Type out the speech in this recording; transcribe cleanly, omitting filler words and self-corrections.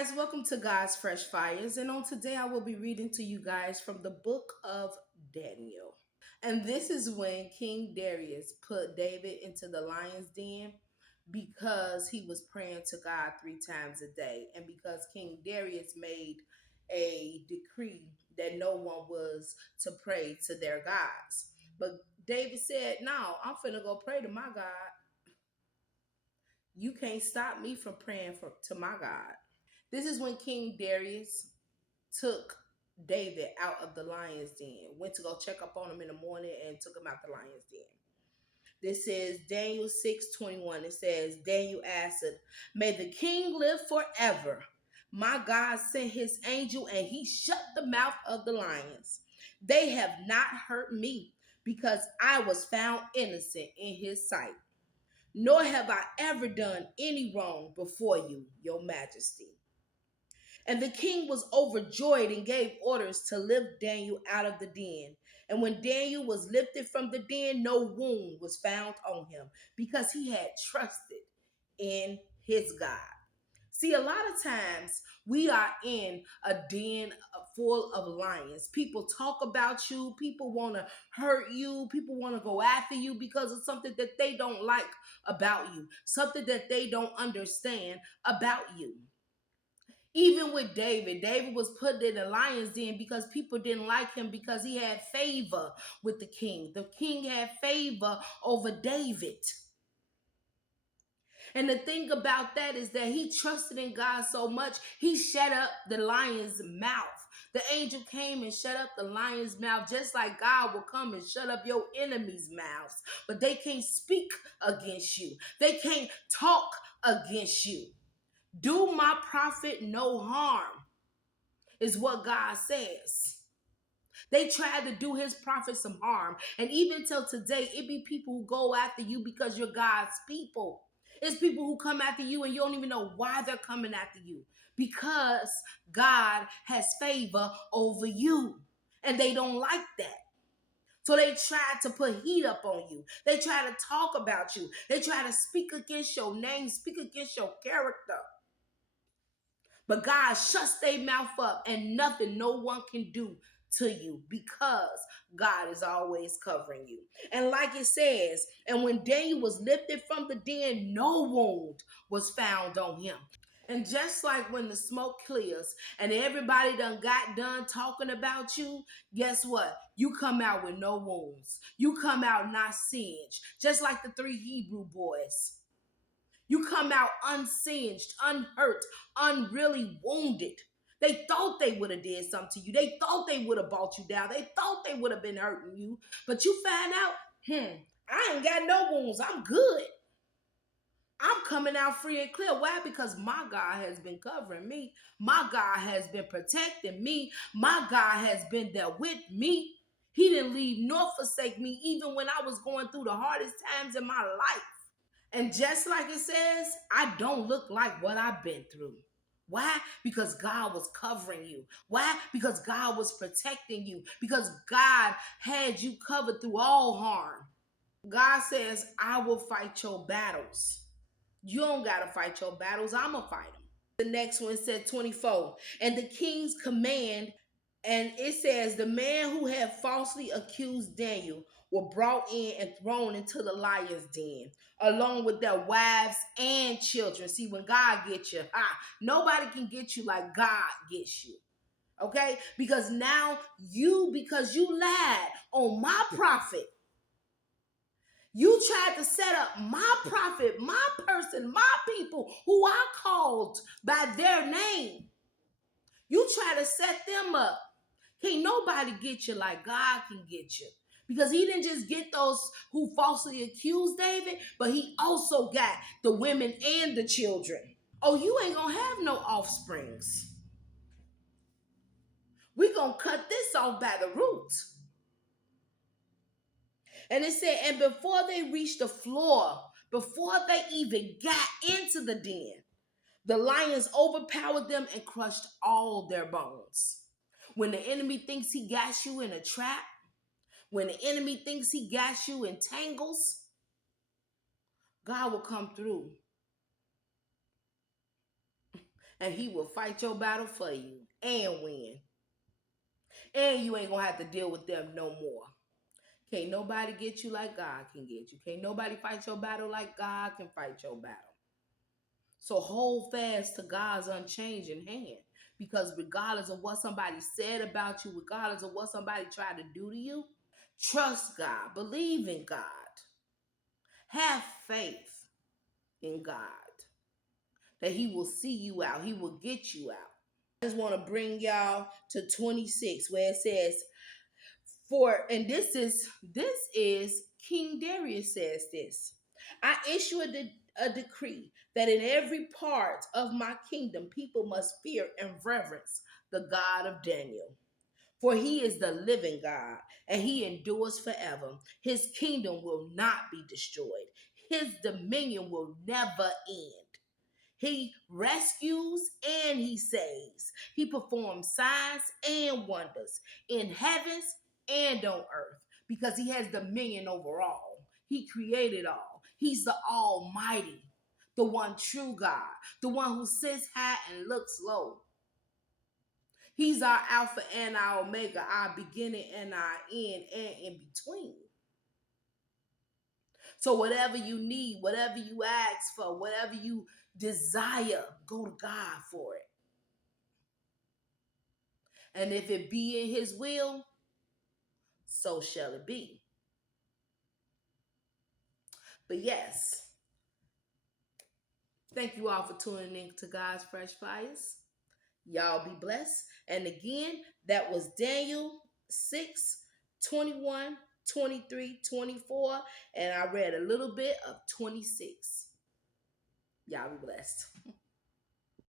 guys, welcome to God's Fresh Fires. And on today, I will be reading to you guys from the book of Daniel. And this is when King Darius put David into the lion's den because he was praying to God 3 times a day. And because King Darius made a decree that no one was to pray to their gods. But David said, "No, I'm finna go pray to my God. You can't stop me from praying to my God." This is when King Darius took David out of the lion's den, went to go check up on him in the morning and took him out the lion's den. This is Daniel 6:21. It says, Daniel answered, "May the king live forever. My God sent his angel and he shut the mouth of the lions. They have not hurt me because I was found innocent in his sight. Nor have I ever done any wrong before you, your majesty." And the king was overjoyed and gave orders to lift Daniel out of the den. And when Daniel was lifted from the den, no wound was found on him because he had trusted in his God. See, a lot of times we are in a den full of lions. People talk about you. People want to hurt you. People want to go after you because of something that they don't like about you, something that they don't understand about you. Even with David, David was put in the lion's den because people didn't like him because he had favor with the king. The king had favor over David. And the thing about that is that he trusted in God so much, he shut up the lion's mouth. The angel came and shut up the lion's mouth, just like God will come and shut up your enemies' mouths. But they can't speak against you. They can't talk against you. Do my prophet no harm, is what God says. They tried to do his prophet some harm. And even till today, it be people who go after you because you're God's people. It's people who come after you and you don't even know why they're coming after you. Because God has favor over you. And they don't like that. So they try to put heat up on you. They try to talk about you. They try to speak against your name, speak against your character. But God shuts their mouth up and nothing no one can do to you because God is always covering you. And like it says, and when Daniel was lifted from the den, no wound was found on him. And just like when the smoke clears and everybody got done talking about you, guess what? You come out with no wounds. You come out not singed, just like the 3 Hebrew boys. You come out unsinged, unhurt, unreally wounded. They thought they would have did something to you. They thought they would have brought you down. They thought they would have been hurting you. But you find out, I ain't got no wounds. I'm good. I'm coming out free and clear. Why? Because my God has been covering me. My God has been protecting me. My God has been there with me. He didn't leave nor forsake me even when I was going through the hardest times in my life. And just like it says, I don't look like what I've been through. Why? Because God was covering you. Why? Because God was protecting you. Because God had you covered through all harm. God says, I will fight your battles. You don't got to fight your battles. I'm going to fight them. The next one said 24. And the king's command, and it says, the man who had falsely accused Daniel were brought in and thrown into the lion's den, along with their wives and children. See, when God gets you, nobody can get you like God gets you. Okay? Because now because you lied on my prophet, you tried to set up my prophet, my person, my people who I called by their name. You try to set them up. Can't nobody get you like God can get you. Because he didn't just get those who falsely accused David, but he also got the women and the children. Oh, you ain't gonna have no offsprings. We're gonna cut this off by the roots. And it said, and before they reached the floor, before they even got into the den, the lions overpowered them and crushed all their bones. When the enemy thinks he got you in a trap, when the enemy thinks he got you in tangles, God will come through. And he will fight your battle for you and win. And you ain't gonna have to deal with them no more. Can't nobody get you like God can get you. Can't nobody fight your battle like God can fight your battle. So hold fast to God's unchanging hand. Because regardless of what somebody said about you, regardless of what somebody tried to do to you, trust God. Believe in God. Have faith in God that he will see you out. He will get you out. I just want to bring y'all to 26 where it says, and this is King Darius says this. I issue a decree that in every part of my kingdom people must fear and reverence the God of Daniel. For he is the living God, and he endures forever. His kingdom will not be destroyed. His dominion will never end. He rescues and he saves. He performs signs and wonders in heavens and on earth because he has dominion over all. He created all. He's the Almighty, the one true God, the one who sits high and looks low. He's our Alpha and our Omega, our beginning and our end, and in between. So whatever you need, whatever you ask for, whatever you desire, go to God for it. And if it be in his will, so shall it be. But yes, thank you all for tuning in to God's Fresh Fires. Y'all be blessed. And again, that was Daniel 6, 21, 23, 24. And I read a little bit of 26. Y'all be blessed.